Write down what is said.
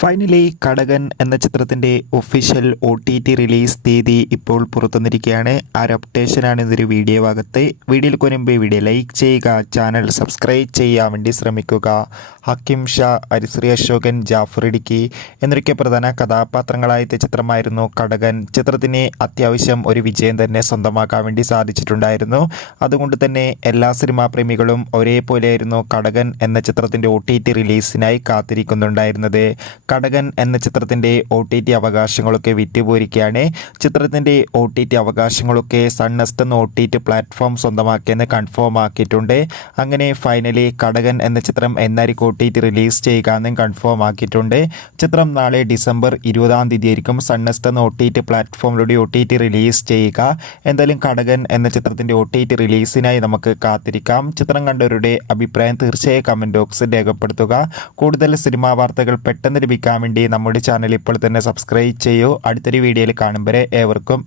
Finally Kadakan എന്ന ചിത്രത്തിൻ്റെ official OTT release തീയതി ഇപ്പോൾ പുറത്തുവന്നിരിക്കുകയാണ്. ആ ഒരു അപ്ഡേഷനാണ് ഇതൊരു വീഡിയോ ഭാഗത്ത്. വീഡിയോയിൽ മുൻപ് വീഡിയോ ലൈക്ക് ചെയ്യുക, ചാനൽ സബ്സ്ക്രൈബ് ചെയ്യാൻ വേണ്ടി ശ്രമിക്കുക. ഹക്കിം ഷാ, ഹരിശ്രീ അശോകൻ, ജാഫർ ഇടുക്കി എന്നൊക്കെ പ്രധാന കഥാപാത്രങ്ങളായ ചിത്രമായിരുന്നു കടകൻ. ചിത്രത്തിന് അത്യാവശ്യം ഒരു വിജയം തന്നെ സ്വന്തമാക്കാൻ വേണ്ടി സാധിച്ചിട്ടുണ്ടായിരുന്നു. അതുകൊണ്ട് തന്നെ എല്ലാ സിനിമാ പ്രേമികളും ഒരേപോലെയായിരുന്നു കടകൻ എന്ന ചിത്രത്തിൻ്റെ OTT റിലീസിനായി കാത്തിരിക്കുന്നുണ്ടായിരുന്നത്. കടകൻ എന്ന ചിത്രത്തിൻ്റെ OTT അവകാശങ്ങളൊക്കെ വിറ്റുപോയിരിക്കുകയാണ്. ചിത്രത്തിൻ്റെ OTT അവകാശങ്ങളൊക്കെ സൺ നെക്സ്റ്റ് എന്ന OTT പ്ലാറ്റ്ഫോം സ്വന്തമാക്കിയെന്ന് കൺഫേം ആക്കിയിട്ടുണ്ട്. അങ്ങനെ ഫൈനലി കടകൻ എന്ന ചിത്രം എന്നായിരിക്കും OTT റിലീസ് ചെയ്യുക എന്നും കൺഫേം ആക്കിയിട്ടുണ്ട്. ചിത്രം നാളെ ഡിസംബർ 20 ആയിരിക്കും സൺ നെക്സ്റ്റ് എന്ന OTT പ്ലാറ്റ്ഫോമിലൂടെ OTT റിലീസ് ചെയ്യുക. എന്തായാലും കടകൻ എന്ന ചിത്രത്തിൻ്റെ OTT റിലീസിനായി നമുക്ക് കാത്തിരിക്കാം. ചിത്രം കണ്ടവരുടെ അഭിപ്രായം തീർച്ചയായും കമൻറ്റ് ബോക്സിൽ രേഖപ്പെടുത്തുക. കൂടുതൽ സിനിമാ വാർത്തകൾ പെട്ടെന്ന് ലഭിക്കാൻ വേണ്ടി നമ്മുടെ ചാനൽ ഇപ്പോൾ തന്നെ സബ്സ്ക്രൈബ് ചെയ്യൂ. അടുത്തൊരു വീഡിയോയിൽ കാണും വരെ ഏവർക്കും